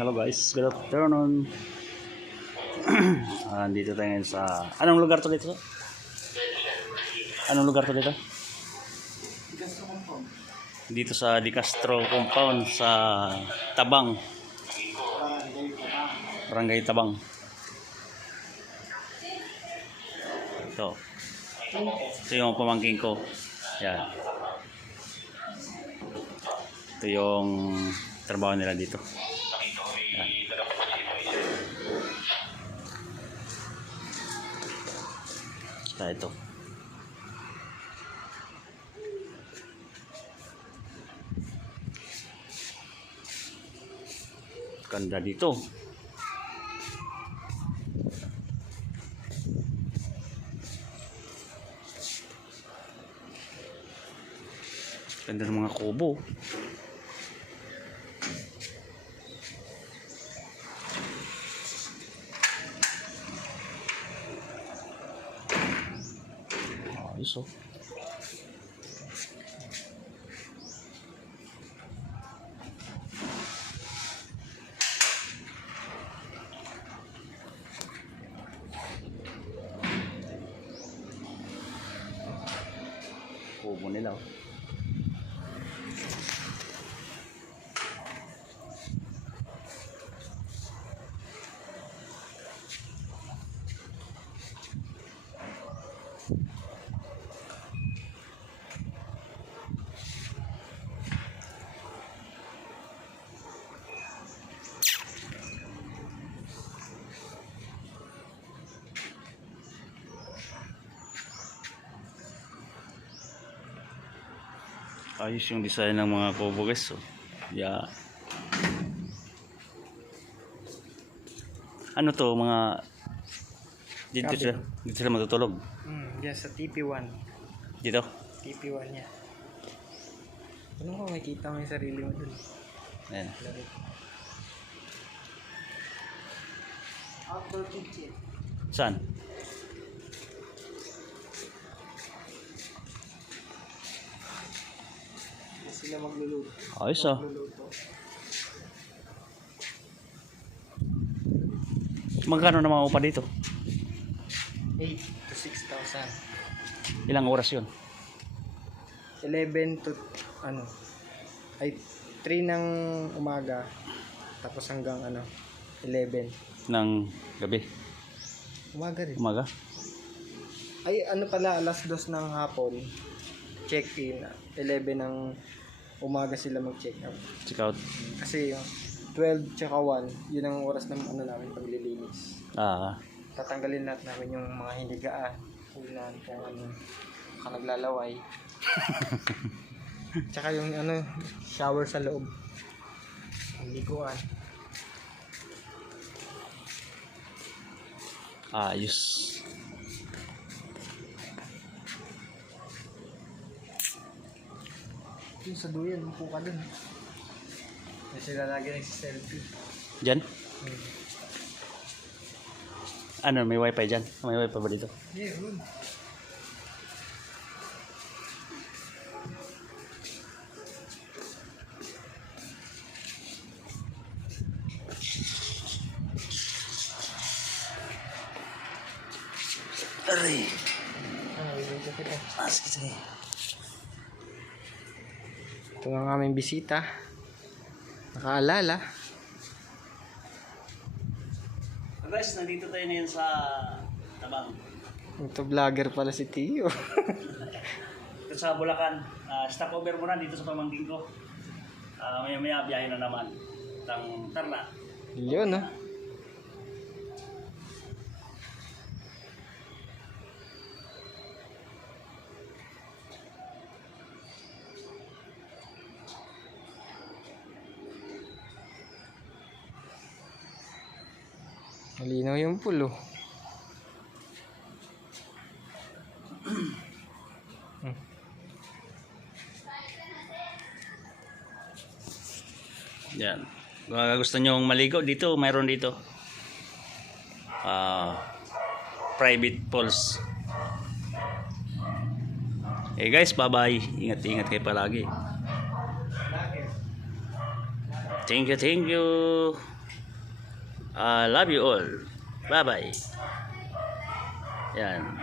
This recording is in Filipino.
Hello guys, good afternoon. Dito tayo ngayon sa... Anong lugar to dito? Anong lugar to dito? Dito sa Di Castro Compound sa Tabang. Barangay Tabang. Ito. Ito yung pamangking ko. Yan. Ito yung trabaho nila dito. Yan. Ito. Ganda dito. Ganda ng mga kubo. Ayos oh. Kubo nila oh. Ayos yung design ng mga kubo guys. So, yeah. Ano to mga dito sila matutulog? Yes, sa TP1. Dito? TP1 niya. Ano mo makikita mo yung sarili mo dun? Ayan. Outdoor kitchen. Saan? Sila magluluto. Ayos ah. Magkano naman upa dito? 8 to 6,000. Ilang oras yun? 11 to ay 3 ng umaga tapos hanggang 11 Ng gabi? umaga rin. Umaga? Ay pala alas 2 ng hapon check-in, 11 ng umaga sila mag-check out. Check out. Kasi 12 tsaka 1 yun ang oras ng namin paglilinis. Tatanggalin natin namin yung mga hinigaan, ulan, kung ka naglalaway. Tsaka yung shower sa loob. Ang liguan. Ayos. Yung sa duyan, upo ka dun. May sila lagi nagsiselfie. Diyan? Ano, may wifi dyan? May wifi ba dito? Meron. Aray. Dito kita. Sige. Ito ang aming bisita. Nakaalala. Guys, nandito tayo ngayon sa Tabang. Ito vlogger pala si Tio. Ito sa Bulacan. Stopover muna dito sa pamangkin ko. Maya-maya biyahe na naman. Tarna. Yun Malinaw yung pool Yan. Kung gusto nyo maligo dito, mayroon dito. Private pools. Okay guys, bye-bye. Ingat-ingat kayo palagi. Thank you. Love you all. Bye-bye. Yan.